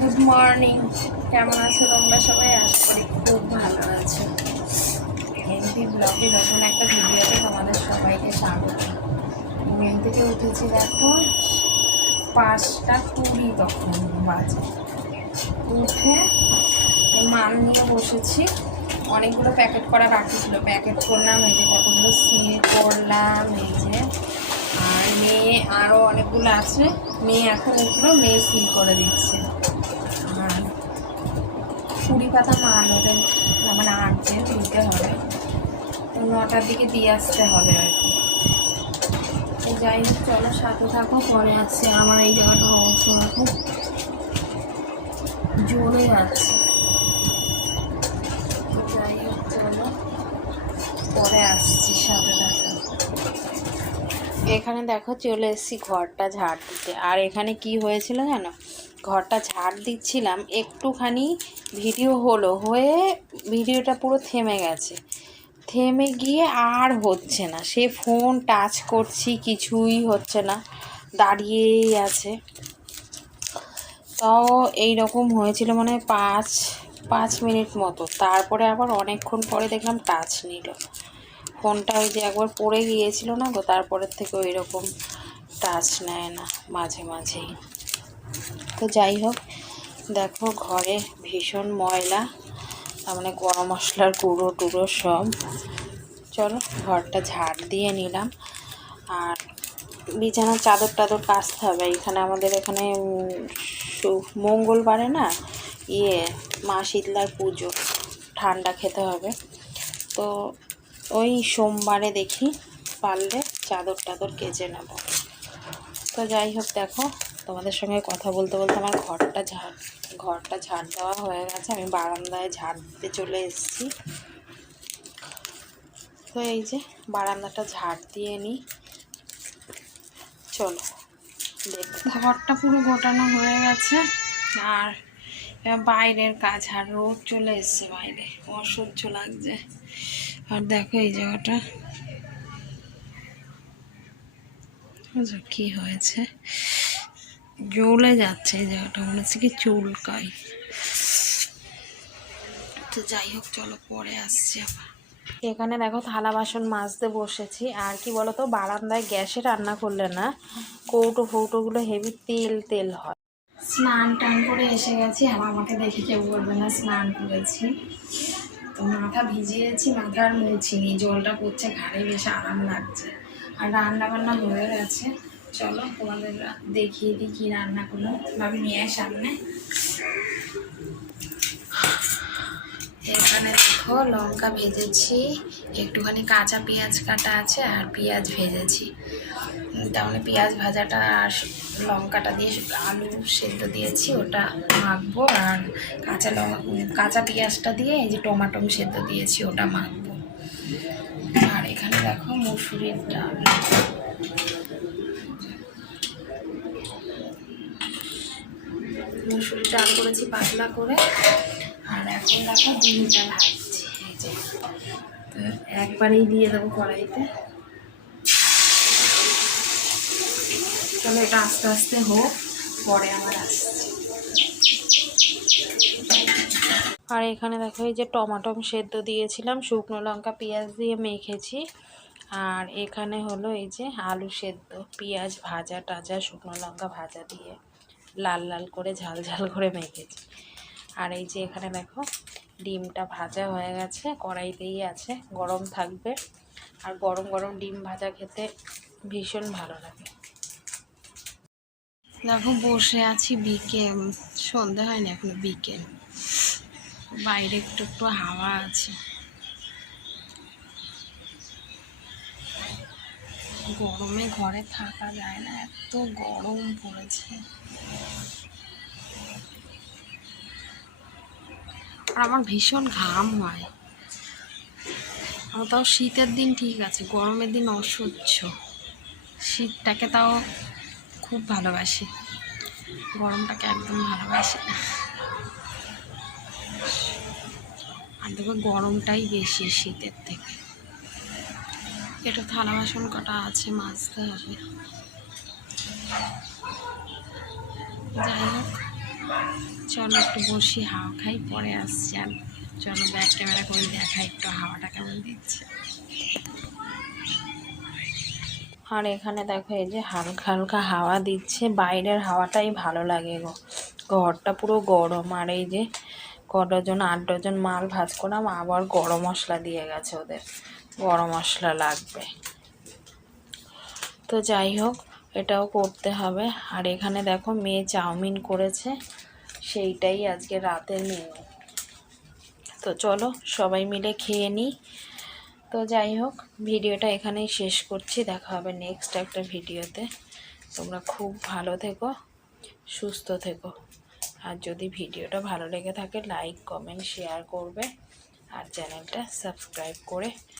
Good morning, কেমন আছো তোমরা সবাই? আশা করি খুব ভালো আছো। এমপি ব্লগে নতুন একটা ভিডিওতে তোমাদের সবাইকে স্বাগত। ঘুম থেকে উঠেছি, দেখো 5:20 তখন বাজে। উঠে মাল নিয়ে বসেছি। অনেকগুলো প্যাকেট করা বাকি ছিল, প্যাকেট করলাম। এই যে কতগুলো সিল করলাম, এই যে। আর মেয়ে আরও অনেকগুলো আছে, মেয়ে এখন এগুলো মেয়ে সিল করে দিচ্ছে। আর 20 পাতা মাল ওদের মানে আনছে, দিতে হবে। তো 9টার দিকে দিয়ে আসতে হবে আর কি। তো যাই হোক, চলো সাথে থাকো, পরে আসছে। আমার এই জায়গাটার অবস্থা খুব জ্বলে যাচ্ছে। তো যাই হোক, চলো পরে আসছি, সাথে থাকো। এখানে দেখো চলে এসেছি ঘরটা ঝাড় দিতে। আর এখানে কি হয়েছিল জানো, ঘরটা ঝাড় দিচ্ছিলাম, একটুখানি ভিডিও হলো, হয়ে ভিডিওটা পুরো থেমে গেছে। থেমে গিয়ে আর হচ্ছে না, সে ফোন টাচ করছি, কিছুই হচ্ছে না, দাঁড়িয়েই আছে। তাও এইরকম হয়েছিল মানে 5 মিনিট মতো। তারপরে আবার অনেকক্ষণ পরে দেখলাম টাচ নিল ফোনটা। ওই যে একবার পড়ে গিয়েছিল না গো, তারপরের থেকে ওই রকম টাচ নেয় না মাঝে মাঝেই। তো যাই হোক, দেখো ঘরে ভীষণ ময়লা, তার মানে গরম মশলার গুঁড়ো টুড়ো সব। চলো ঘরটা ঝাড় দিয়ে নিলাম। আর বিছানার চাদর টাদর কাচতে হবে। এখানে আমাদের এখানে মঙ্গলবারে না মা শীতলার পুজো, ঠান্ডা খেতে হবে। তো ওই সোমবারে দেখি পারলে চাদর টাদর কেচে নেব। তো যাই হোক, দেখো তোমাদের সঙ্গে কথা বলতে বলতে আমার ঘরটা ঝাড় দেওয়া হয়ে গেছে। আমি বারান্দায় ঝাড় দিতে চলে এসেছি। তো এই যে বারান্দাটা ঝাড় দিয়ে নিই, চলো দেখ। ঘরটা পুরো গোটানো হয়ে গেছে। আর বাইরের কাজ, আর রোদ চলে এসছে বাইরে, অসহ্য লাগছে। আর দেখো এই জায়গাটা কি হয়েছে, জ্বলে যাচ্ছে এই জায়গাটা, মনে হচ্ছে কি চুলকাই। তো যাই হোক, চলো পরে আসছি আবার। এখানে দেখো থালা বাসন মাজতে বসেছি। আর কি বলতো, বারান্দায় গ্যাসে রান্না করলে না কৌটো ফৌটোগুলো হেভি তেল তেল হয়। স্নান টান করে এসে গেছি, আর আমাকে দেখে কেউ বলবে না স্নান করেছি। তো মাথা ভিজিয়েছি, মাথা আর মুছিনি, জলটা পড়ছে ঘাড়ে, বেশ আরাম লাগছে। আর রান্না বান্না হয়ে গেছে। চলো তোমাদের দেখিয়ে দিই কী রান্না করলাম। ভাবি নিয়ে সামনে। এখানে দেখো লঙ্কা ভেজেছি, একটুখানি কাঁচা পেঁয়াজ কাটা আছে, আর পেঁয়াজ ভেজেছি। তাহলে পেঁয়াজ ভাজাটা আর লঙ্কাটা দিয়ে আলু সেদ্ধ দিয়েছি, ওটা মাখবো। আর কাঁচা পেঁয়াজটা দিয়ে এই যে টমাটো সেদ্ধ দিয়েছি, ওটা মাখবো। আর এখানে দেখো মুসুরির ডাল, মুসুরির ডাল করেছি পাতলা করে। আর এখন দেখো ডিমটা ভাজছি, এই যে একবারেই দিয়ে দেবো কড়াইতে। চলো এটা আস্তে আস্তে হোক, পরে আবার আসছি। আর এখানে দেখো এই যে টমাটো সেদ্ধ দিয়েছিলাম, শুকনো লঙ্কা পেঁয়াজ দিয়ে মেখেছি। আর এখানে হলো এই যে আলু সেদ্ধ, পেঁয়াজ ভাজা টাজা, শুকনো লঙ্কা ভাজা দিয়ে লাল লাল করে ঝাল ঝাল করে মেখেছি। আর এই যে এখানে দেখো ডিমটা ভাজা হয়ে গেছে, কড়াইতেই আছে, গরম থাকবে। আর গরম গরম ডিম ভাজা খেতে ভীষণ ভালো লাগে। দেখো বসে আছি, বিকেল, সন্ধে হয়নি এখনো, বিকেল, বাইরে একটু একটু হাওয়া আছে। গরমে ঘরে থাকা যায় না, এত গরম পড়েছে। আর আমার ভীষণ ঘাম হয়। তাও শীতের দিন ঠিক আছে, গরমের দিন অসহ্য। শীতটাকে তাও খুব ভালোবাসি, গরমটাকে একদম ভালোবাসি না। আর দেখো গরমটাই বেশি শীতের থেকে। এটা থালা বাসন কটা আছে, মাজতে হবে। যাই হোক, চলো একটু বসি, হাওয়া খাই, পরে আসছি। আর চলো ব্যাক ক্যামেরা করে দেখাই একটু হাওয়াটা কেমন দিচ্ছে। আর এখানে দেখো এই যে হালকা হালকা হাওয়া দিচ্ছে, বাইরের হাওয়াটাই ভালো লাগে গো। ঘরটা পুরো গরম। আর এই যে ক ডজন 8 ডজন মাল ভাজ করলাম, আবার গরম মশলা দিয়ে গেছে, ওদের গরম মশলা লাগবে। তো যাই হোক, এটাও করতে হবে। আর এখানে দেখো মেয়ে চাউমিন করেছে, সেইটাই আজকে রাতের মেনু। তো চলো সবাই মিলে খেয়ে নিই। তো যাই হোক, ভিডিওটা এখানেই শেষ করছি। দেখা হবে নেক্সট একটা ভিডিওতে। তোমরা খুব ভালো থেকো, সুস্থ থেকো। আর যদি ভিডিওটা ভালো লেগে থাকে লাইক কমেন্ট শেয়ার করবে, আর চ্যানেলটা সাবস্ক্রাইব করে